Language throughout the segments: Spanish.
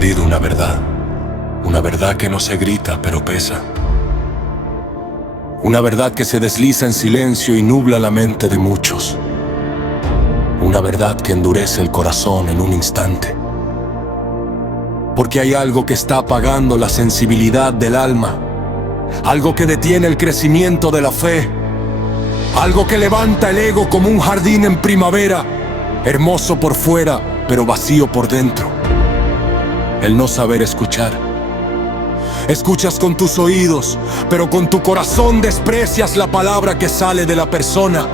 aprendido una verdad que no se grita pero pesa. Una verdad que se desliza en silencio y nubla la mente de muchos. Una verdad que endurece el corazón en un instante. Porque hay algo que está apagando la sensibilidad del alma. Algo que detiene el crecimiento de la fe. Algo que levanta el ego como un jardín en primavera, hermoso por fuera, pero vacío por dentro. El no saber escuchar. Escuchas con tus oídos, pero con tu corazón desprecias la palabra que sale de la persona.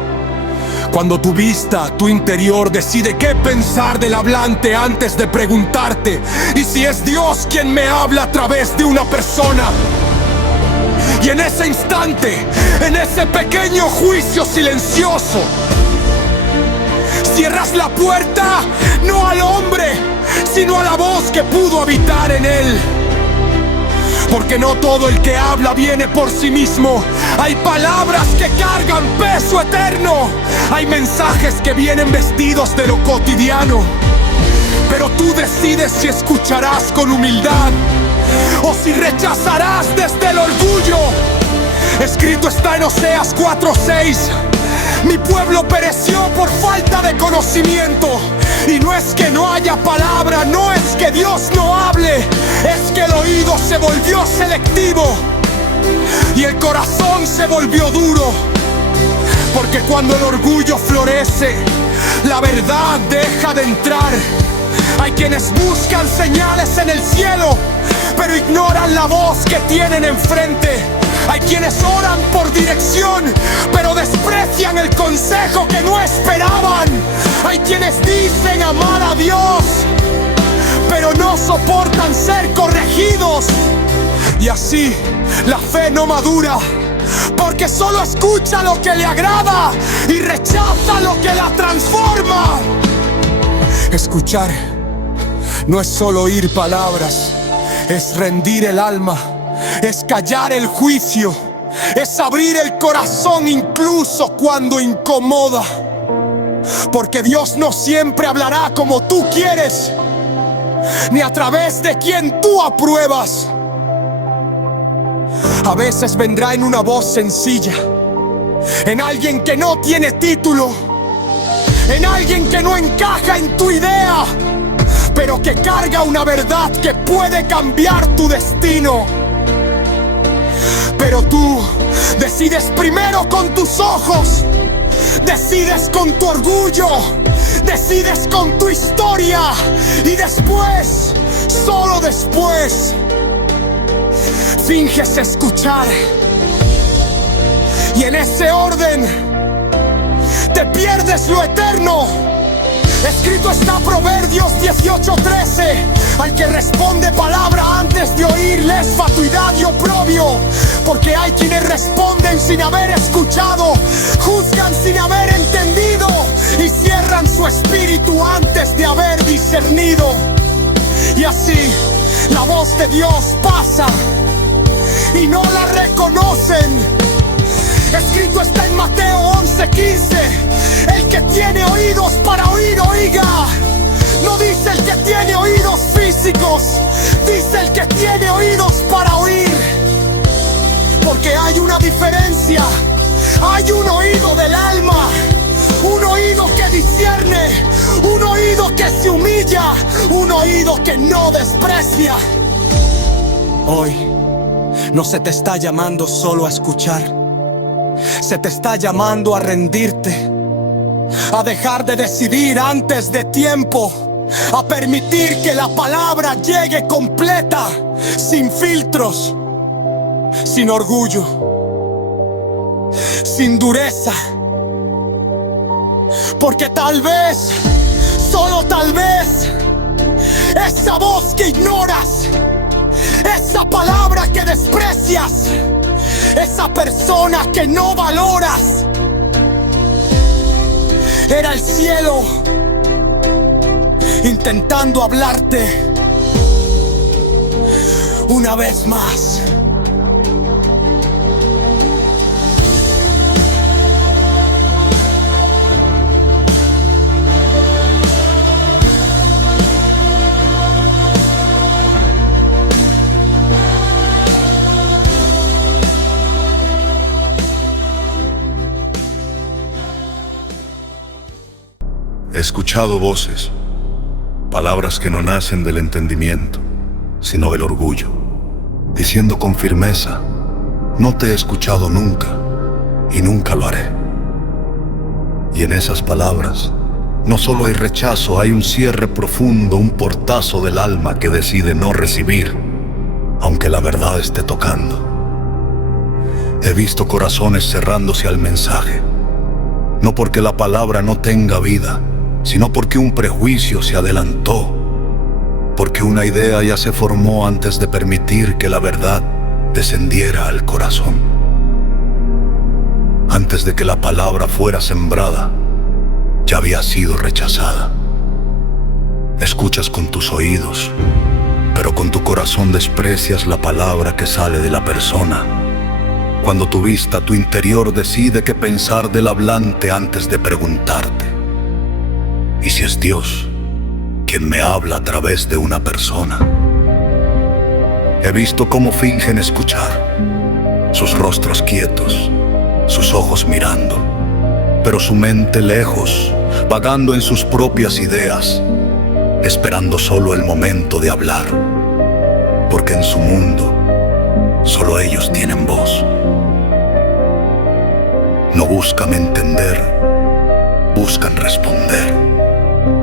Cuando tu vista, tu interior decide qué pensar del hablante antes de preguntarte ¿y si es Dios quien me habla a través de una persona? Y en ese instante, en ese pequeño juicio silencioso, cierras la puerta no al hombre, sino a la voz que pudo habitar en él. Porque no todo el que habla viene por sí mismo. Hay palabras que cargan peso eterno. Hay mensajes que vienen vestidos de lo cotidiano. Pero tú decides si escucharás con humildad o si rechazarás desde el orgullo. Escrito está en Oseas 4:6. Mi pueblo pereció por falta de conocimiento. Y no es que no haya palabra, no es que Dios no hable, es que el oído se volvió selectivo y el corazón se volvió duro. Porque cuando el orgullo florece, la verdad deja de entrar. Hay quienes buscan señales en el cielo, pero ignoran la voz que tienen enfrente. Hay quienes oran por dirección, pero desprecian el consejo que no esperaban. Hay quienes dicen amar a Dios, pero no soportan ser corregidos. Y así la fe no madura, porque solo escucha lo que le agrada y rechaza lo que la transforma. Escuchar no es solo oír palabras, es rendir el alma. Es callar el juicio, es abrir el corazón incluso cuando incomoda. Porque Dios no siempre hablará como tú quieres, ni a través de quien tú apruebas. A veces vendrá en una voz sencilla, en alguien que no tiene título, en alguien que no encaja en tu idea, pero que carga una verdad que puede cambiar tu destino. Pero tú decides primero con tus ojos, decides con tu orgullo, decides con tu historia y después, solo después, finges escuchar. Y en ese orden te pierdes lo eterno. Escrito está Proverbios 18:13. Al que responde palabra antes de oírle es fatuidad y oprobio. Porque hay quienes responden sin haber escuchado, juzgan sin haber entendido y cierran su espíritu antes de haber discernido. Y así la voz de Dios pasa y no la reconocen. Escrito está en Mateo 11:15. El que tiene oídos para oír, oiga. No dice el que tiene oídos físicos, dice el que tiene oídos para oír. Porque hay una diferencia. Hay un oído del alma, un oído que discierne, un oído que se humilla, un oído que no desprecia. Hoy no se te está llamando solo a escuchar, se te está llamando a rendirte, a dejar de decidir antes de tiempo, a permitir que la palabra llegue completa, sin filtros, sin orgullo, sin dureza. Porque tal vez, solo tal vez, esa voz que ignoras, esa palabra que desprecias, esa persona que no valoras, era el cielo intentando hablarte una vez más. He escuchado voces, palabras que no nacen del entendimiento, sino del orgullo, diciendo con firmeza: no te he escuchado nunca y nunca lo haré. Y en esas palabras no solo hay rechazo, hay un cierre profundo, un portazo del alma que decide no recibir, aunque la verdad esté tocando. He visto corazones cerrándose al mensaje, no porque la palabra no tenga vida, sino porque un prejuicio se adelantó, porque una idea ya se formó antes de permitir que la verdad descendiera al corazón. Antes de que la palabra fuera sembrada, ya había sido rechazada. Escuchas con tus oídos, pero con tu corazón desprecias la palabra que sale de la persona. Cuando tu vista, tu interior decide qué pensar del hablante antes de preguntarte: ¿y si es Dios quien me habla a través de una persona? He visto cómo fingen escuchar, sus rostros quietos, sus ojos mirando, pero su mente lejos, vagando en sus propias ideas, esperando solo el momento de hablar, porque en su mundo solo ellos tienen voz. No buscan entender, buscan responder.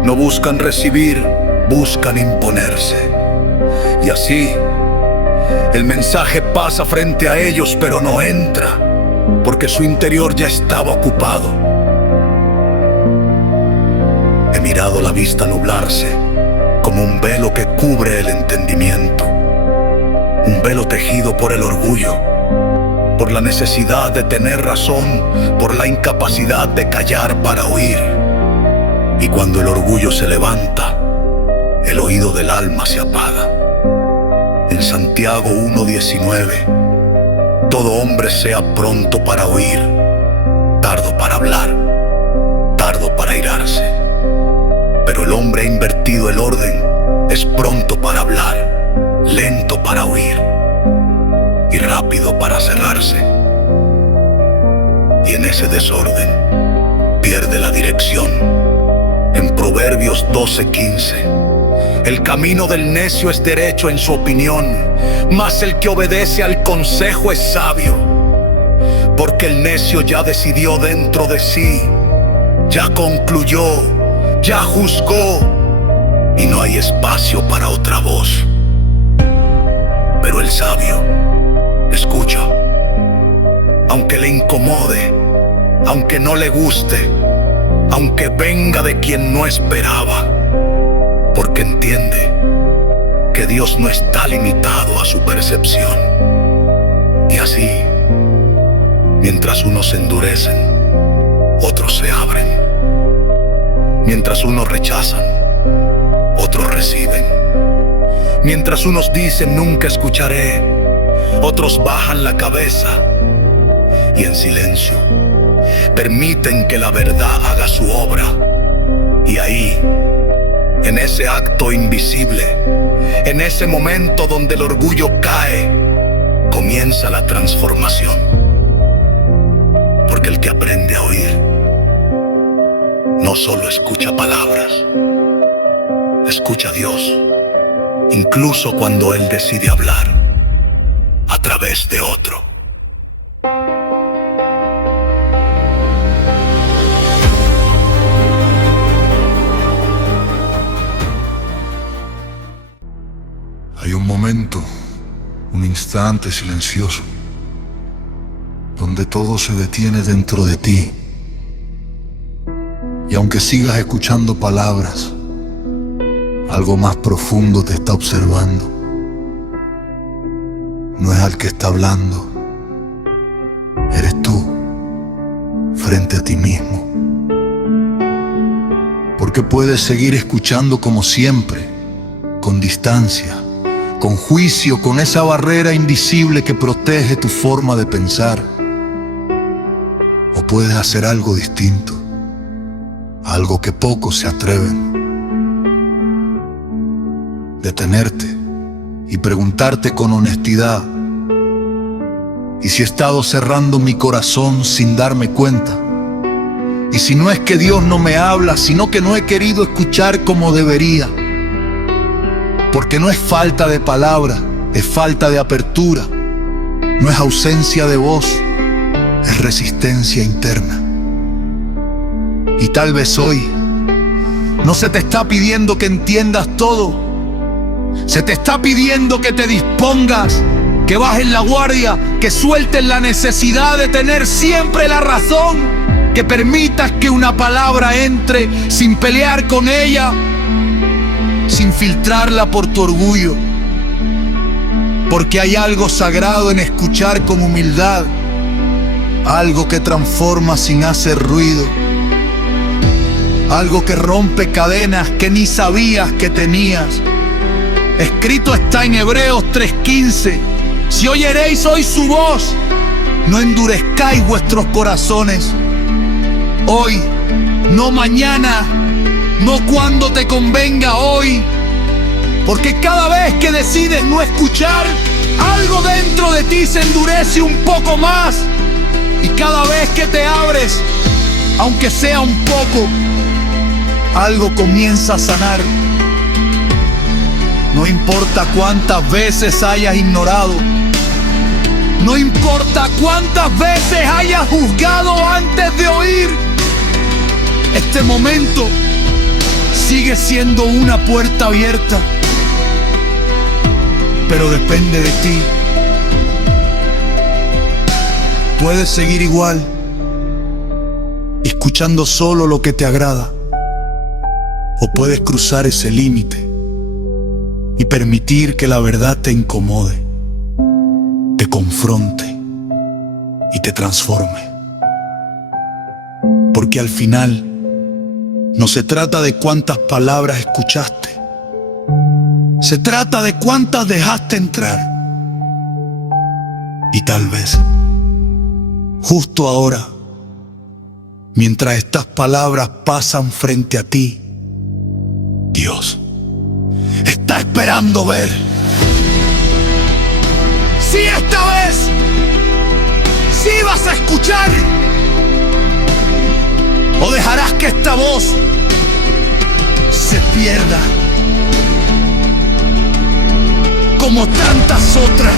No buscan recibir, buscan imponerse. Y así, el mensaje pasa frente a ellos, pero no entra, porque su interior ya estaba ocupado. He mirado la vista nublarse, como un velo que cubre el entendimiento. Un velo tejido por el orgullo, por la necesidad de tener razón, por la incapacidad de callar para oír. Y cuando el orgullo se levanta, el oído del alma se apaga. En Santiago 1:19, todo hombre sea pronto para oír, tardo para hablar, tardo para airarse. Pero el hombre ha invertido el orden, es pronto para hablar, lento para oír y rápido para cerrarse. Y en ese desorden pierde la dirección. En Proverbios 12:15, el camino del necio es derecho en su opinión, mas el que obedece al consejo es sabio. Porque el necio ya decidió dentro de sí, ya concluyó, ya juzgó, y no hay espacio para otra voz. Pero el sabio escucha, aunque le incomode, aunque no le guste, aunque venga de quien no esperaba, porque entiende que Dios no está limitado a su percepción. Y así, mientras unos se endurecen, otros se abren. Mientras unos rechazan, otros reciben. Mientras unos dicen nunca escucharé, otros bajan la cabeza y en silencio permiten que la verdad haga su obra. Y ahí, en ese acto invisible, en ese momento donde el orgullo cae, comienza la transformación. Porque el que aprende a oír no solo escucha palabras, escucha a Dios, incluso cuando Él decide hablar a través de otro. Hay un momento, un instante silencioso, donde todo se detiene dentro de ti. Y aunque sigas escuchando palabras, algo más profundo te está observando. No es al que está hablando, eres tú, frente a ti mismo. Porque puedes seguir escuchando como siempre, con distancia, con juicio, con esa barrera invisible que protege tu forma de pensar. O puedes hacer algo distinto, algo que pocos se atreven. Detenerte y preguntarte con honestidad: ¿y si he estado cerrando mi corazón sin darme cuenta? Y si no es que Dios no me habla, sino que no he querido escuchar como debería. Porque no es falta de palabra, es falta de apertura. No es ausencia de voz, es resistencia interna. Y tal vez hoy no se te está pidiendo que entiendas todo. Se te está pidiendo que te dispongas, que bajes la guardia, que sueltes la necesidad de tener siempre la razón, que permitas que una palabra entre sin pelear con ella, sin filtrarla por tu orgullo. Porque hay algo sagrado en escuchar con humildad, algo que transforma sin hacer ruido, algo que rompe cadenas que ni sabías que tenías. Escrito está en Hebreos 3:15: si oyeréis hoy su voz, no endurezcáis vuestros corazones. Hoy, no mañana, no cuando te convenga, hoy. Porque cada vez que decides no escuchar, algo dentro de ti se endurece un poco más. Y cada vez que te abres, aunque sea un poco, algo comienza a sanar. No importa cuántas veces hayas ignorado, no importa cuántas veces hayas juzgado antes de oír, este momento sigue siendo una puerta abierta. Pero depende de ti. Puedes seguir igual, escuchando solo lo que te agrada, o puedes cruzar ese límite y permitir que la verdad te incomode, te confronte y te transforme. Porque al final no se trata de cuántas palabras escuchaste, se trata de cuántas dejaste entrar. Y tal vez, justo ahora, mientras estas palabras pasan frente a ti, Dios está esperando ver si esta vez sí vas a escuchar, o dejarás que esta voz se pierda como tantas otras.